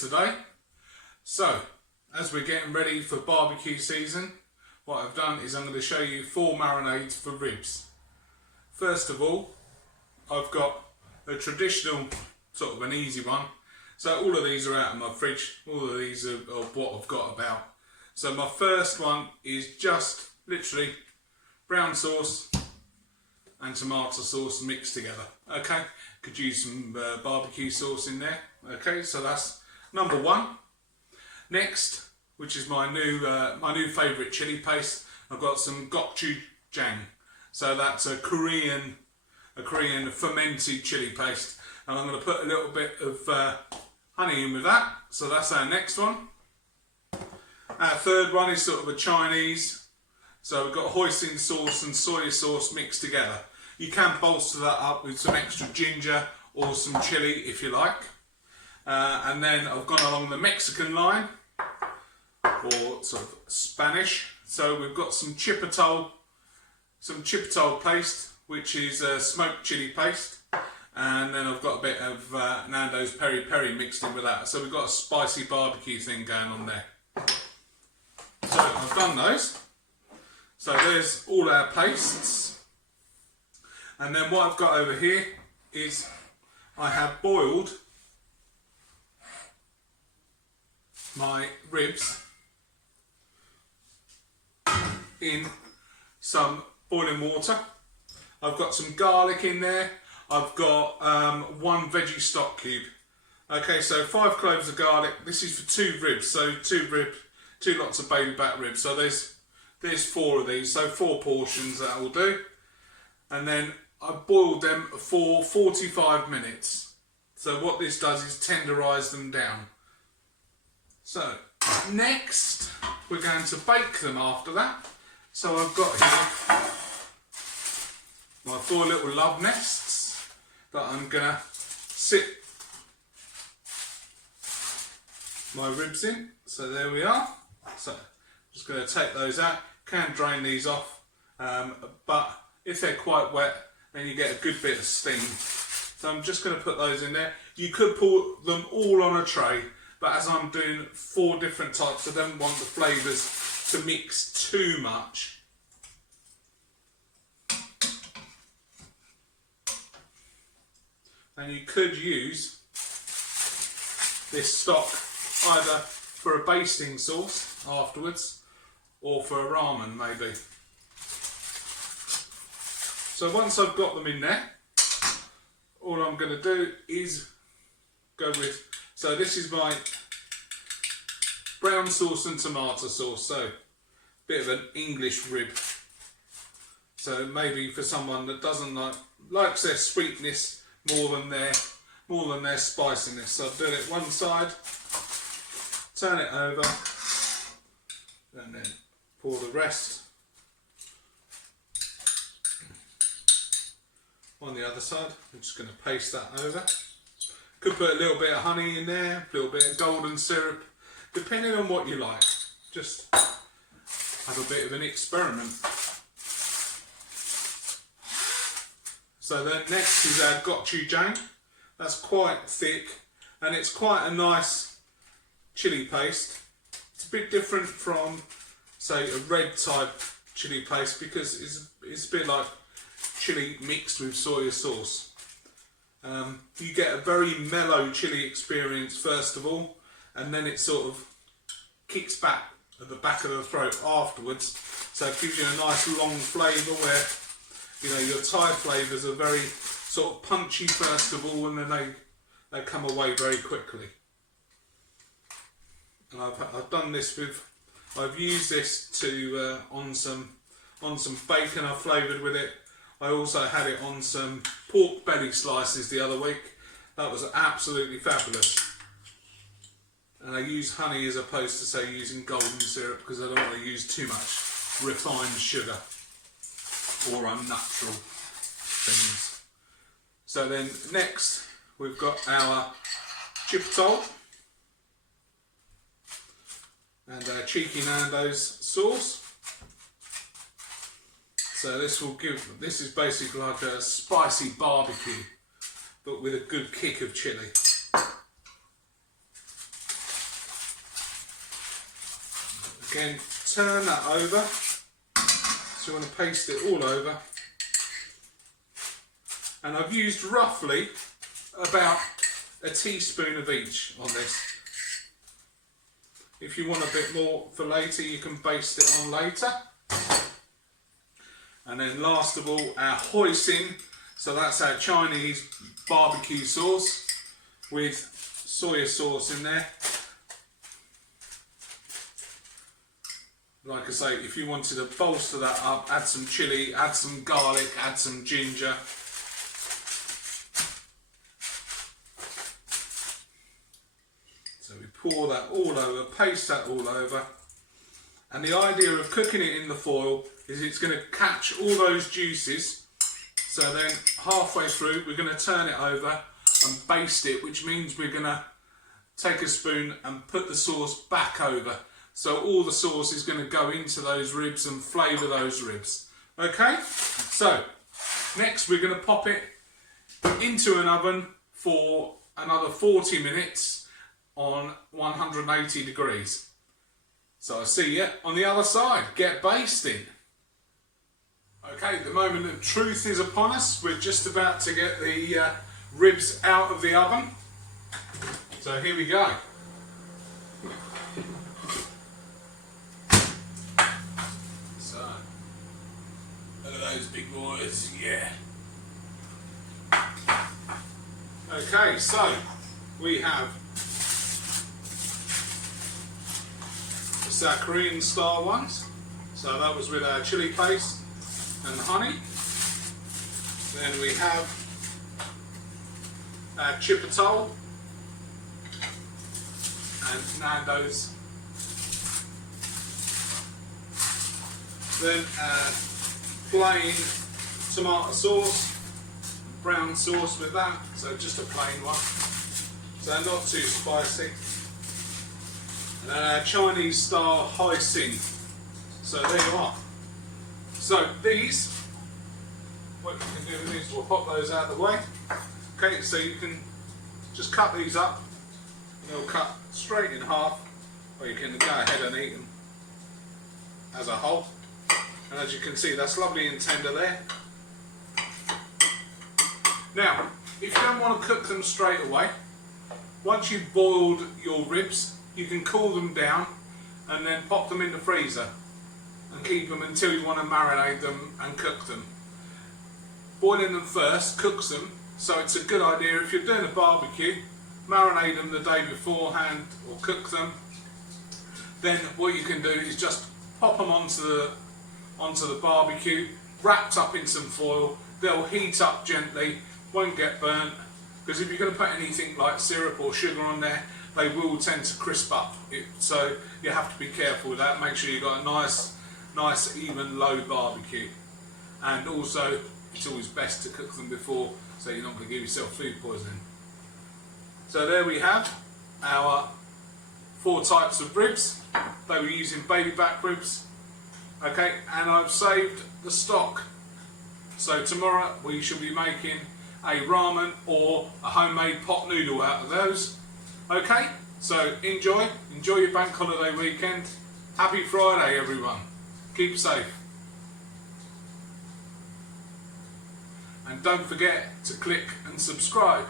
today. So, as we're getting ready for barbecue season, what I've done is I'm going to show you 4 marinades for ribs. First of all, I've got a traditional, sort of an easy one. So all of these are out of my fridge, all of these are what I've got about. So my first one is just literally brown sauce and tomato sauce mixed together. Okay, could use some barbecue sauce in there. Okay, so that's number 1. Next, which is my new favourite chili paste, I've got some gochujang. So that's a Korean fermented chili paste, and I'm going to put a little bit of honey in with that. So that's our next one. Our third one is sort of a Chinese. So we've got hoisin sauce and soy sauce mixed together. You can bolster that up with some extra ginger or some chili if you like. And then I've gone along the Mexican line, or sort of Spanish. So we've got some chipitole paste, which is a smoked chili paste. And then I've got a bit of Nandos peri peri mixed in with that. So we've got a spicy barbecue thing going on there. So I've done those. So there's all our pastes. And then what I've got over here is I have boiled my ribs in some boiling water. I've got some garlic in there. I've got 1 veggie stock cube. Okay, so 5 cloves of garlic. This is for 2 ribs, so 2 lots of baby back ribs. So there's 4 of these, so 4 portions that will do. And then I boiled them for 45 minutes. So what this does is tenderise them down. So next we're going to bake them after that. So I've got here my 4 little love nests that I'm going to sit my ribs in. So there we are. So just going to take those out. Can drain these off, but if they're quite wet, then you get a good bit of steam. So I'm just going to put those in there. You could put them all on a tray, but as I'm doing 4 different types, I don't want the flavours to mix too much. And you could use this stock either for a basting sauce afterwards or for a ramen maybe. So once I've got them in there, all I'm going to do is go with, so this is my brown sauce and tomato sauce, so a bit of an English rib. So maybe for someone that doesn't likes their sweetness more than their spiciness. So I'll do it one side, turn it over, and then pour the rest on the other side. I'm just going to paste that over. Could put a little bit of honey in there, a little bit of golden syrup, depending on what you like. Just have a bit of an experiment. So then next is our gochujang. That's quite thick and it's quite a nice chili paste. It's a bit different from, say, a red type chili paste because it's a bit like chili mixed with soy sauce. You get a very mellow chili experience first of all, and then it sort of kicks back at the back of the throat afterwards. So it gives you a nice long flavour where, you know, your Thai flavours are very sort of punchy first of all, and then they come away very quickly. And I've done this with, I've used this to on some bacon I've flavoured with it. I also had it on some pork belly slices the other week. That was absolutely fabulous. And I use honey as opposed to, say, using golden syrup because I don't want to use too much refined sugar or unnatural things. So then next we've got our chipitole and our cheeky nandos sauce. So this is basically like a spicy barbecue, but with a good kick of chilli. Again, turn that over. So you want to paste it all over. And I've used roughly about a teaspoon of each on this. If you want a bit more for later, you can baste it on later. And then last of all, our hoisin. So that's our Chinese barbecue sauce with soya sauce in there. Like I say, if you wanted to bolster that up, add some chilli, add some garlic, add some ginger. So we pour that all over, paste that all over. And the idea of cooking it in the foil is it's going to catch all those juices. So then halfway through, we're going to turn it over and baste it, which means we're going to take a spoon and put the sauce back over. So all the sauce is going to go into those ribs and flavour those ribs. Okay, so next we're going to pop it into an oven for another 40 minutes on 180 degrees. So I'll see you on the other side. Get basting. Okay, the moment of truth is upon us. We're just about to get the ribs out of the oven. So here we go. Look at those big boys, yeah. Okay, so we have our Korean style ones. So that was with our chili paste and honey. Then we have our chipitole and nandos. Then plain tomato sauce, brown sauce with that, so just a plain one, so not too spicy. And then our Chinese style hoisin. So there you are. So these, what you can do with these, we'll pop those out of the way. Okay, so you can just cut these up, and they'll cut straight in half, or you can go ahead and eat them as a whole. And as you can see, that's lovely and tender there. Now, if you don't want to cook them straight away, once you've boiled your ribs, you can cool them down and then pop them in the freezer and keep them until you want to marinate them and cook them. Boiling them first cooks them, so it's a good idea if you're doing a barbecue, marinate them the day beforehand or cook them. Then what you can do is just pop them onto the barbecue, wrapped up in some foil. They'll heat up gently, won't get burnt, because if you're going to put anything like syrup or sugar on there, they will tend to crisp up. So you have to be careful with that. Make sure you've got a nice even low barbecue. And also, it's always best to cook them before, so you're not going to give yourself food poisoning. So there we have our 4 types of ribs. They were using baby back ribs. Okay, and I've saved the stock. So tomorrow we shall be making a ramen or a homemade pot noodle out of those. Okay, so enjoy your bank holiday weekend. Happy Friday everyone. Keep safe. And don't forget to click and subscribe.